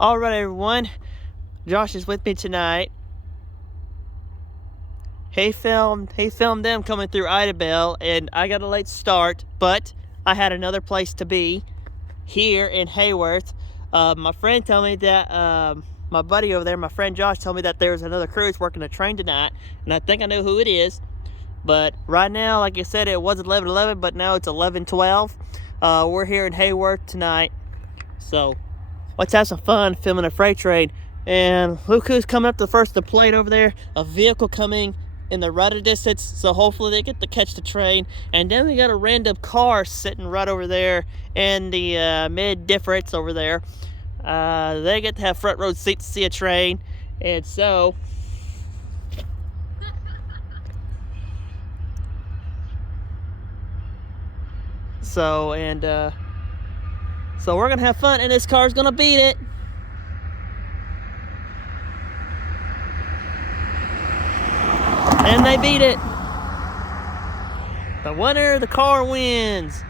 All right, everyone. Josh is with me tonight. He filmed them coming through Idabel, and I got a late start, but I had another place to be here in Hayworth. My friend told me that my buddy over there, my friend Josh, told me that there's another crew that's working a train tonight, and I think I know who it is. But right now, like I said, it was 11:11, but now it's 11:12. We're here in Hayworth tonight, so let's have some fun filming a freight train. And look who's coming up the first of the plate over there. A vehicle coming in the right distance, so hopefully they get to catch the train. And then we got a random car sitting right over there in the mid difference over there. They get to have front row seats to see a train. And so so we're gonna have fun, and this car's gonna beat it. And they beat it. The winner, the car wins.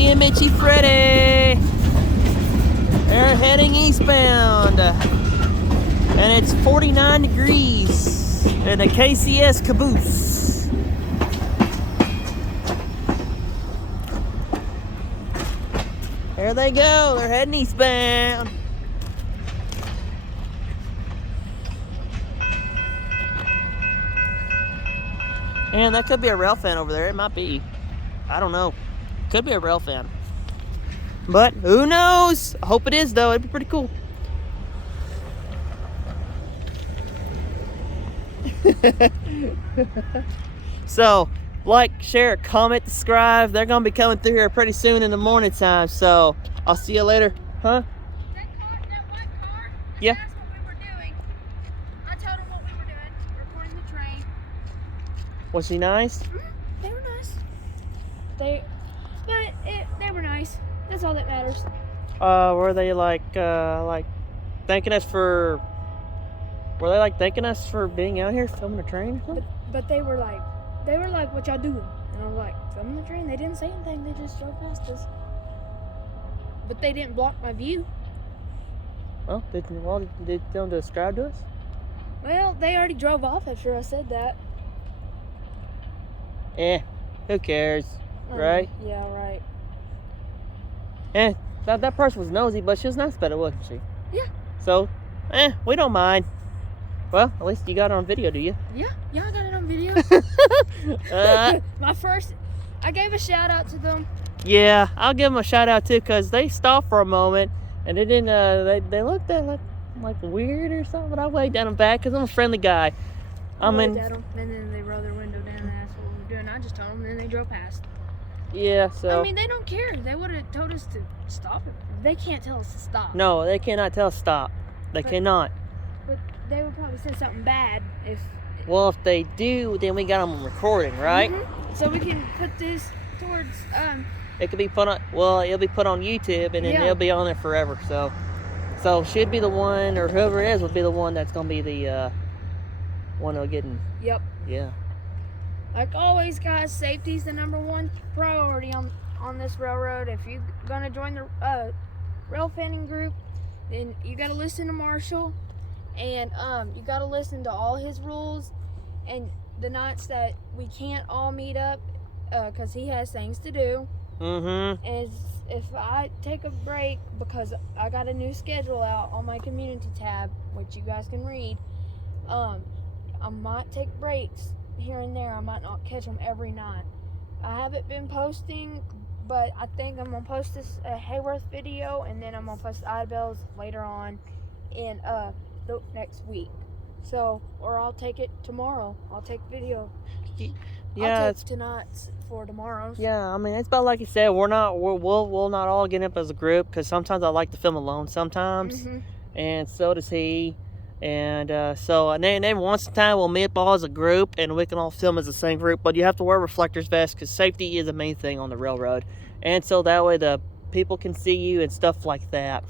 Kiamichi Freddy. They're heading eastbound. And it's 49 degrees in a KCS caboose. There they go. They're heading eastbound. And that could be a rail fan over there. It might be. I don't know. Could be a rail fan. But who knows? I hope it is, though. It'd be pretty cool. So, like, share, comment, subscribe. They're going to be coming through here pretty soon in the morning time. So, I'll see you later. Huh? That white car, yeah. That's what we were doing. I told them what we were doing. Recording the train. Was she nice? They were nice. They were nice. That's all that matters. Were they like thanking us for? Were they like thanking us for being out here filming a train or something? But they were like, what y'all doing? And I was like, filming the train. They didn't say anything. They just drove past us. But they didn't block my view. Well, did they describe to us? Well, they already drove off after I said that. Who cares, right? Yeah, right. That person was nosy, but she was nice about it, wasn't she? Yeah. So, we don't mind. Well, at least you got it on video, do you? Yeah, I got it on video. I gave a shout out to them. Yeah, I'll give them a shout out too, because they stopped for a moment and they didn't, they looked at like weird or something, but I waved at them back because I'm a friendly guy. I waved at them, and then they rolled their window down and asked what we were doing. I just told them, and then they drove past. Yeah, so. I mean, they don't care. They would have told us to stop it. They can't tell us to stop. No, they cannot tell us to stop. They cannot. But they would probably say something bad if. Well, if they do, then we got them on recording, right? Mm-hmm. So we can put this towards. It could be put on. Well, it'll be put on YouTube, and then it'll be on there forever. So should be the one, or whoever it is, will be the one that's gonna be the one of getting. Yep. Yeah. Like always, guys, safety is the #1 priority on this railroad. If you're gonna join the rail fanning group, then you gotta listen to Marshall, and you gotta listen to all his rules, and the nights that we can't all meet up, because he has things to do. Mm-hmm. And if I take a break because I got a new schedule out on my community tab, which you guys can read, I might take breaks here and there. I might not catch them every night. I haven't been posting, but I think I'm gonna post this Hayworth video, and then I'm gonna post Ida Bell's later on in the next week. So, or I'll take it tomorrow. I'll take video. Yeah, I'll take tonight's for tomorrow's. Yeah, I mean, it's about like you said. We'll not all get up as a group, because sometimes I like to film alone sometimes, and so does he. And then once in a time we'll meet up all as a group, and we can all film as the same group. But you have to wear reflectors vest, because safety is the main thing on the railroad, and so that way the people can see you and stuff like that.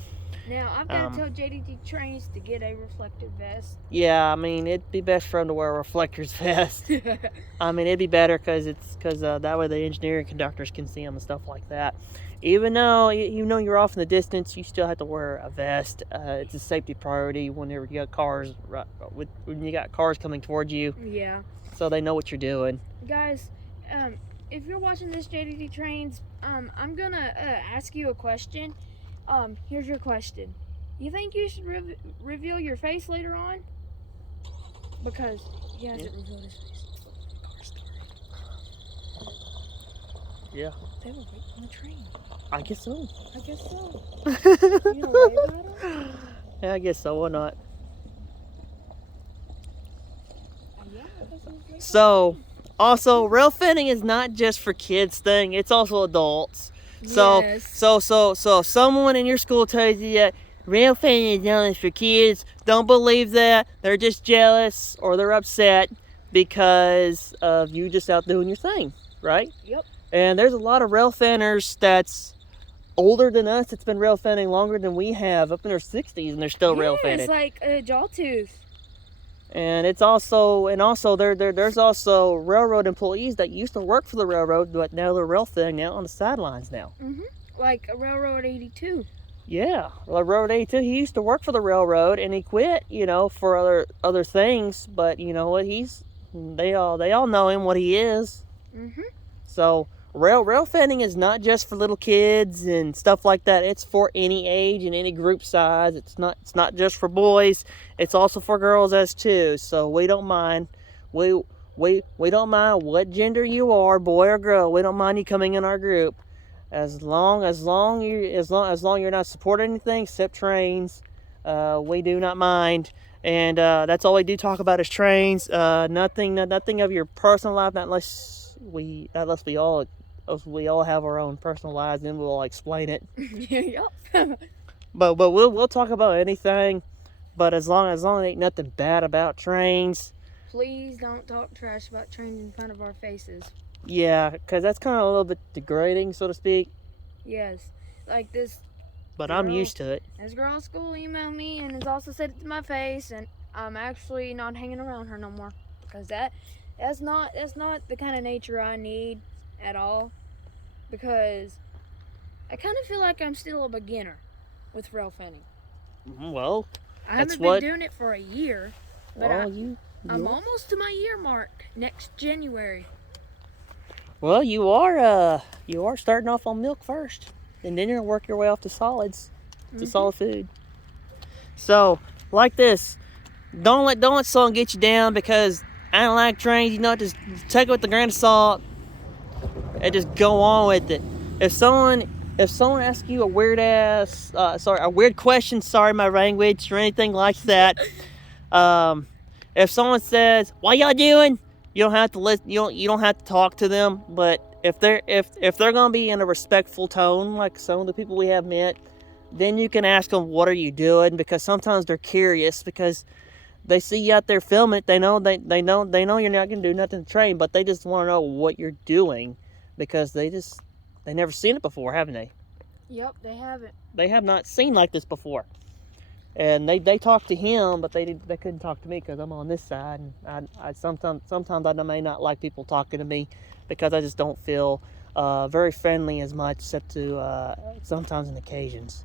Now I've got to tell JDT Trains to get a reflective vest. Yeah, I mean, it'd be best for them to wear a reflectors vest. I mean, it'd be better because that way the engineering conductors can see them and stuff like that. Even though you're off in the distance, you still have to wear a vest. It's a safety priority whenever you got cars coming towards you. Yeah. So they know what you're doing. Guys, if you're watching this JDT Trains, I'm gonna ask you a question. Here's your question. You think you should reveal your face later on? Because he hasn't revealed his face. Yeah. They were waiting on the train. I guess so. You don't worry about it? Yeah, I guess so. Why not? Yeah, I guess it was so, also, rail fanning is not just for kids thing. It's also adults. Yes. So if someone in your school tells you that rail fanning is only for kids, don't believe that. They're just jealous or they're upset because of you just out doing your thing, right? Yep. And there's a lot of rail fanners that's older than us. It's been rail fanning longer than we have, up in their 60s, and they're still rail fanning. It's like a Jawtooth. And it's also there's also railroad employees that used to work for the railroad, but now they're rail thing now on the sidelines now. Like a Railroad 82. Yeah, Railroad 82. He used to work for the railroad, and he quit, for other things. But you know what? They all know him what he is. So rail fanning is not just for little kids and stuff like that. It's for any age and any group size. It's not just for boys. It's also for girls as too. So we don't mind. We don't mind what gender you are, boy or girl. We don't mind you coming in our group. As long you're not supporting anything except trains, we do not mind. And that's all we do talk about is trains. Nothing of your personal life, not unless we all have our own personal lives, then we'll explain it. Yep. But we'll talk about anything. But as long as there ain't nothing bad about trains. Please don't talk trash about trains in front of our faces. Yeah, because that's kind of a little bit degrading, so to speak. Yes, like this. But I'm used to it. This girl at school emailed me and has also said it to my face, and I'm actually not hanging around her no more because that's not the kind of nature I need at all. Because I kind of feel like I'm still a beginner with rail fanning. Well, I haven't been doing it for a year, but I'm almost to my year mark next January. Well, you are starting off on milk first, and then you're gonna work your way off to solids, to solid food. So, like this, don't let someone get you down because I don't like trains. Just take it with a grain of salt and just go on with it. If someone asks you a weird question, sorry my language, or anything like that, if someone says, "What y'all doing?" You don't have to listen. You don't have to talk to them. But if they're gonna be in a respectful tone, like some of the people we have met, then you can ask them, "What are you doing?" Because sometimes they're curious because they see you out there filming it. They know you're not gonna do nothing to train, but they just want to know what you're doing because they never seen it before, haven't they? Yep, they haven't. They have not seen like this before. And they talked to him, but they couldn't talk to me because I'm on this side. And I sometimes I may not like people talking to me because I just don't feel very friendly as much, except to sometimes on occasions.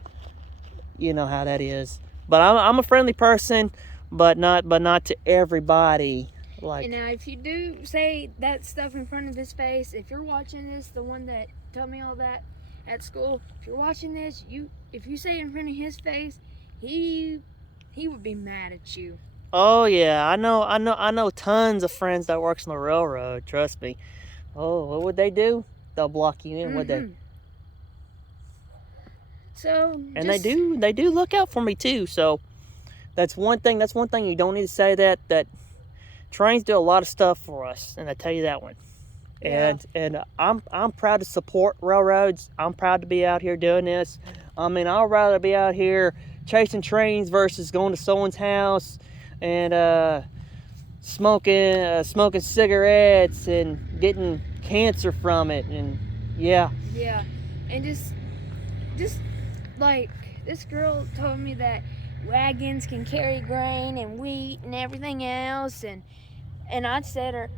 You know how that is. But I'm a friendly person, but not to everybody. Like. And now, if you do say that stuff in front of his face, if you're watching this, the one that told me all that at school, if you're watching this, if you say it in front of his face, he would be mad at you. Oh yeah, I know tons of friends that works on the railroad. Trust me. Oh, what would they do? They'll block you in, would they? So. And they do look out for me too. So that's one thing. You don't need to say that trains do a lot of stuff for us, and I tell you that one. Yeah. And I'm proud to support railroads. I'm proud to be out here doing this. I mean, I'd rather be out here chasing trains versus going to someone's house and smoking cigarettes and getting cancer from it. And yeah. Yeah, and just like this girl told me that wagons can carry grain and wheat and everything else, and I said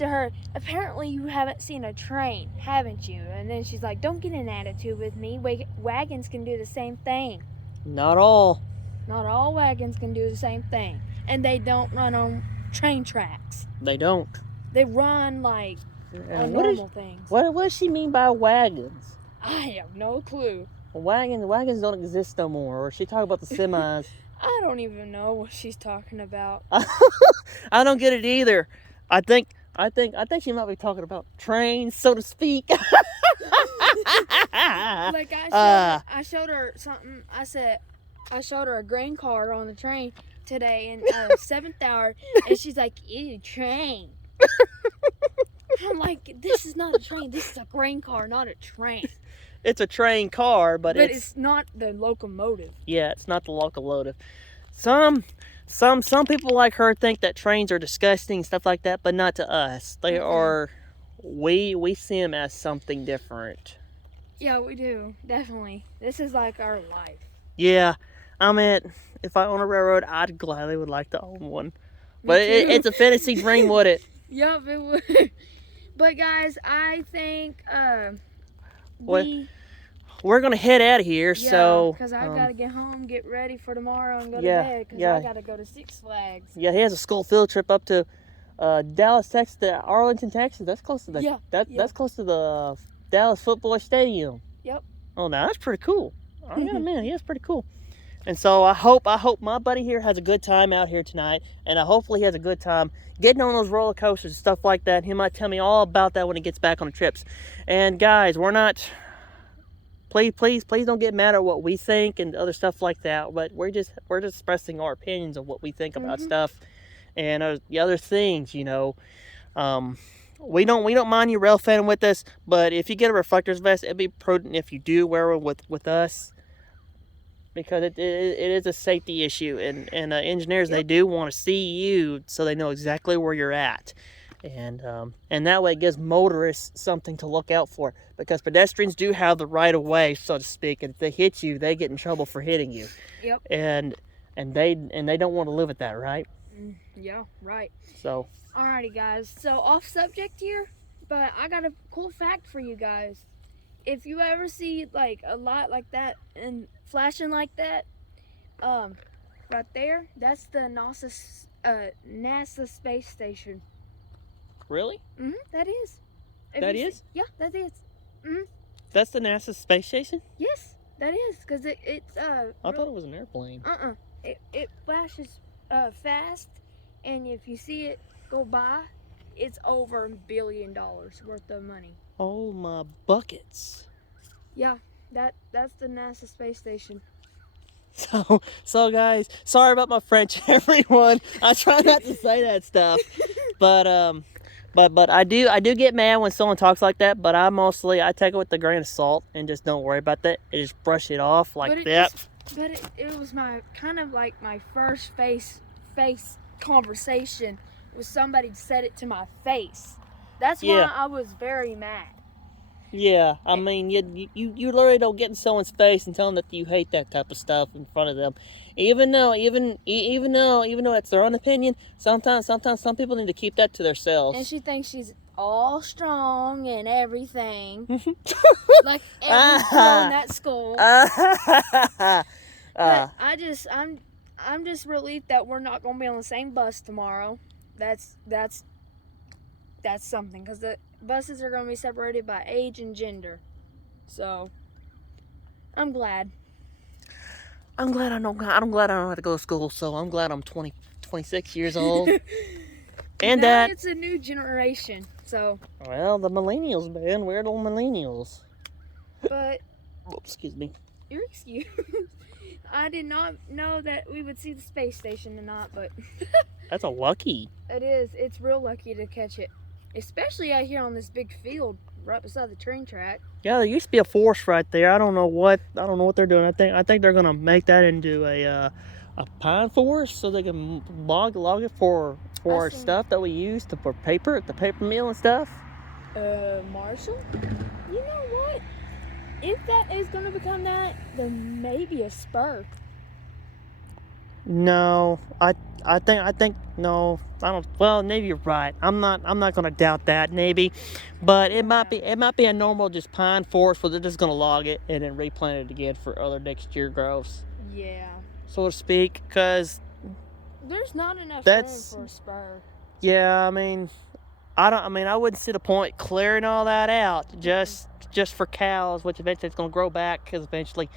to her, apparently you haven't seen a train, haven't you? And then she's like, don't get an attitude with me. Wagons can do the same thing. Not all. Not all wagons can do the same thing. And they don't run on train tracks. They don't. They run like normal things. What does she mean by wagons? I have no clue. Wagons don't exist no more. Or she talking about the semis. I don't even know what she's talking about. I don't get it either. I think she might be talking about trains, so to speak. Like I showed her something. I showed her a grain car on the train today in 7th hour, and she's like, "Ew, train." I'm like, "This is not a train. This is a grain car, not a train." It's a train car, but it's not the locomotive. Yeah, it's not the locomotive. Some people like her think that trains are disgusting and stuff like that, but not to us. They are. We see them as something different. Yeah, we do, definitely. This is like our life. Yeah, I mean, if I own a railroad, I'd gladly would like to own one. But Me too. it's a fantasy dream, would it? Yup, it would. But guys, I think We're gonna head out of here. yeah, So because I gotta get home, get ready for tomorrow, and go to yeah, bed. Because yeah. I gotta go to Six Flags. Yeah, he has a school field trip up to Dallas, Texas, to Arlington, Texas. That's close to the that's close to the Dallas Football Stadium. Yep. Oh, now that's pretty cool. I gotta admit, yeah, it's pretty cool. And so I hope my buddy here has a good time out here tonight, and hopefully he has a good time getting on those roller coasters and stuff like that. He might tell me all about that when he gets back on the trips. And guys, we're not. Please don't get mad at what we think and other stuff like that. But we're just expressing our opinions of what we think about stuff and the other things. You know, we don't mind you rail fanning with us, but if you get a reflectors vest, it'd be prudent if you do wear one with us, because it is a safety issue, and engineers, they do want to see you so they know exactly where you're at. And that way it gives motorists something to look out for, because pedestrians do have the right of way, so to speak, and if they hit you, they get in trouble for hitting you. Yep. And they don't want to live at that, right? Yeah, right. So alrighty, guys. So off subject here, but I got a cool fact for you guys. If you ever see like a light like that and flashing like that, right there, that's the NASA space station. really? That is. That is? Yeah, that is. That's the NASA space station? Yes, that is, because it's I thought it was an airplane. It flashes fast, and if you see it go by, it's over $1 billion worth of money. Oh my buckets. Yeah, that's the NASA space station. So guys, sorry about my French, everyone. I try not to say that stuff, but I do get mad when someone talks like that. But I take it with a grain of salt and just don't worry about that. And just brush it off like that. But it was my kind of like my first face conversation with somebody said it to my face. That's why I was very mad. Yeah, I mean, you literally don't get in someone's face and tell them that you hate that type of stuff in front of them, even though it's their own opinion. Sometimes some people need to keep that to themselves. And she thinks she's all strong and everything, like every girl in that school. But I'm just relieved that we're not gonna be on the same bus tomorrow. That's something, because the buses are going to be separated by age and gender. So I'm glad. I'm glad I don't have to go to school. So I'm glad I'm 26 years old. And now that it's a new generation. So well, the millennials, man, weird old millennials. But excuse me. You're excused. I did not know that we would see the space station tonight, but that's a lucky. It is. It's real lucky to catch it. Especially out here on this big field right beside the train track. Yeah, there used to be a forest right there. I don't know what they're doing. I think they're gonna make that into a pine forest so they can log it for our stuff that we use for paper at the paper mill and stuff. Marshall, you know what? If that is gonna become that, then maybe a spur. No, I think no. I don't. Well, maybe you're right. I'm not gonna doubt that, maybe, but it might be a normal just pine forest where they're just gonna log it and then replant it again for other next year growths. Yeah. So to speak, because there's not enough room for a spur. Yeah, I mean, I wouldn't see the point clearing all that out just for cows, which eventually it's gonna grow back, because eventually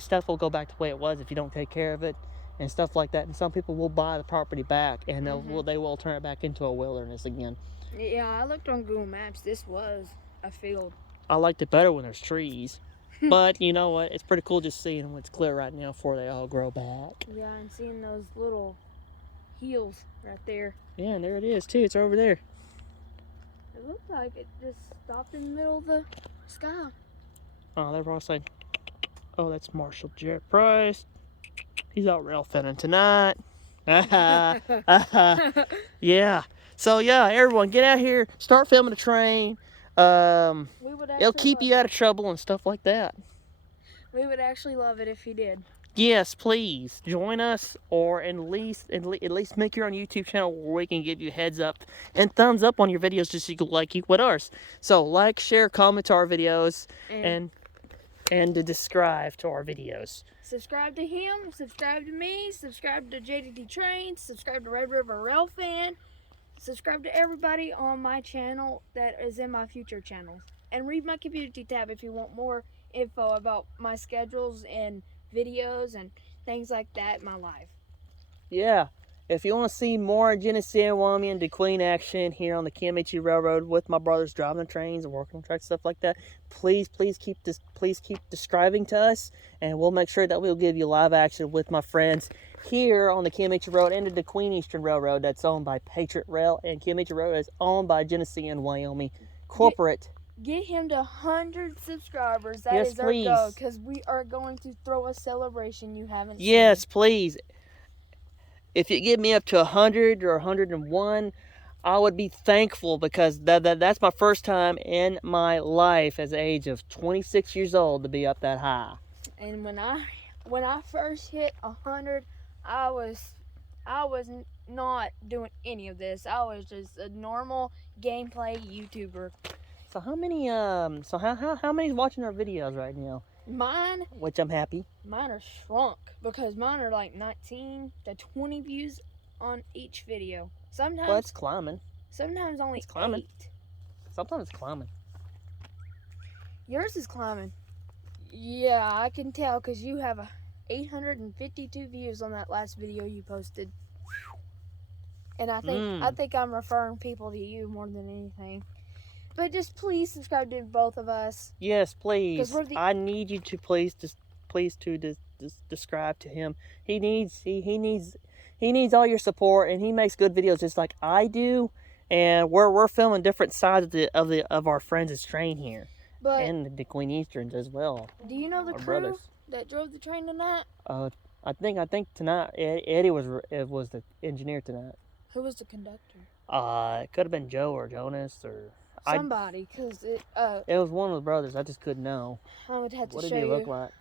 stuff will go back to the way it was if you don't take care of it. And stuff like that, and some people will buy the property back, and they will turn it back into a wilderness again. Yeah, I looked on Google Maps. This was a field. I liked it better when there's trees, but you know what? It's pretty cool just seeing when it's clear right now before they all grow back. Yeah, and seeing those little hills right there. Yeah, and there it is too. It's over there. It looked like it just stopped in the middle of the sky. Oh, they're all saying, "Oh, that's Marshall Jarrett Price. He's out rail fanning tonight." Yeah. So yeah, everyone get out here, start filming the train. It'll keep you out of trouble and stuff like that. We would actually love it if you did. Yes, please join us, or at least make your own YouTube channel where we can give you heads up and thumbs up on your videos, just so you can like you with ours. So like, share, comment to our videos, and to subscribe to our videos. Subscribe to him, subscribe to me, subscribe to JDT Train, subscribe to Red River Rail Fan, subscribe to everybody on my channel that is in my future channels. And read my community tab if you want more info about my schedules and videos and things like that in my life. Yeah. If you want to see more Genesee, Wyoming, and DeQueen action here on the Kiamichi Railroad with my brothers driving the trains and working on tracks, stuff like that, please keep subscribing to us, and we'll make sure that we'll give you live action with my friends here on the Kiamichi Road and the DeQueen Eastern Railroad that's owned by Patriot Rail, and Kiamichi Road is owned by Genesee and Wyoming Corporate. Get him to 100 subscribers. That yes, is our please. goal, because we are going to throw a celebration you haven't Yes, seen. please. If you get me up to 100 or 101, I would be thankful, because that's my first time in my life as the age of 26 years old to be up that high. And when I first hit 100, I was not doing any of this. I was just a normal gameplay YouTuber. So how many how many's watching our videos right now? Mine, which I'm happy. Mine are shrunk, because mine are like 19 to 20 views on each video. Sometimes. Well, it's climbing. Sometimes only it's climbing. 8. Sometimes it's climbing. Yours is climbing. Yeah, I can tell, because you have 852 views on that last video you posted. And I think I'm referring people to you more than anything. But just please subscribe to both of us. Yes, please. I need you to please subscribe to him. He needs all your support, and he makes good videos just like I do. And we're filming different sides of our friends' train here, and the DeQueen Easterns as well. Do you know the crew that drove the train tonight? I think tonight Eddie was the engineer tonight. Who was the conductor? It could have been Joe or Jonas or somebody, because it was one of the brothers. I just couldn't know. I would have to show you. What did he look like?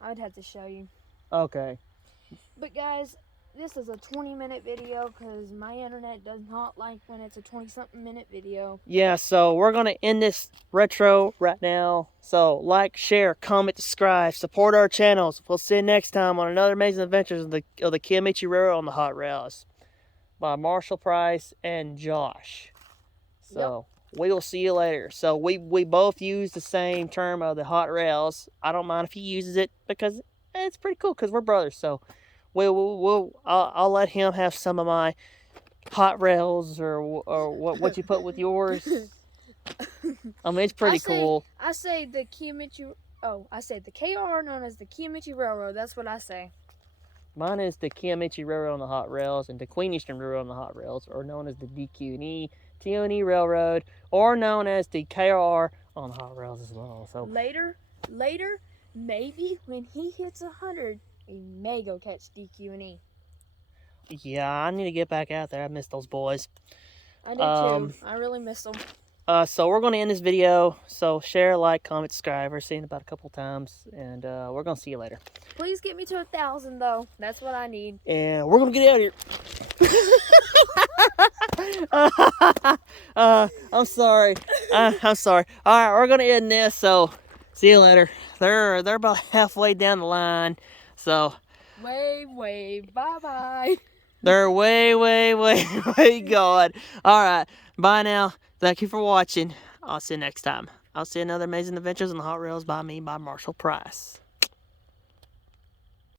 I would have to show you. Okay. But guys, this is a 20-minute video, because my internet does not like when it's a 20-something minute video. Yeah, so we're going to end this retro right now. So like, share, comment, subscribe, support our channels. We'll see you next time on another amazing adventures of the Kiamichi Railroad on the Hot Rails by Marshall Price and Josh. So we will see you later. So we both use the same term of the hot rails. I don't mind if he uses it, because it's pretty cool, because we're brothers. So I'll let him have some of my hot rails, or what you put with yours. I mean, it's pretty cool. I say the Kiamichi. Oh, I say the KRR, known as the Kiamichi Railroad. That's what I say. Mine is the Kiamichi Railroad on the hot rails, and the DeQueen Eastern Railroad on the hot rails, or known as the DQ&E T&E Railroad, or known as the KRR on the hot rails as well. So later, maybe when he hits 100, we may go catch DQ&E. Yeah, I need to get back out there. I miss those boys. I do too. I really miss them. So we're going to end this video. So share, like, comment, subscribe. We're seeing about a couple times, and we're going to see you later. Please get me to 1,000 though. That's what I need. And we're going to get out of here. I'm sorry. I'm sorry. All right, we're going to end this. So see you later. They're about halfway down the line. So wave. Bye. They're way gone. All right. Bye now. Thank you for watching. I'll see you next time. I'll see another amazing adventures on the hot rails by me, by Marshall Price.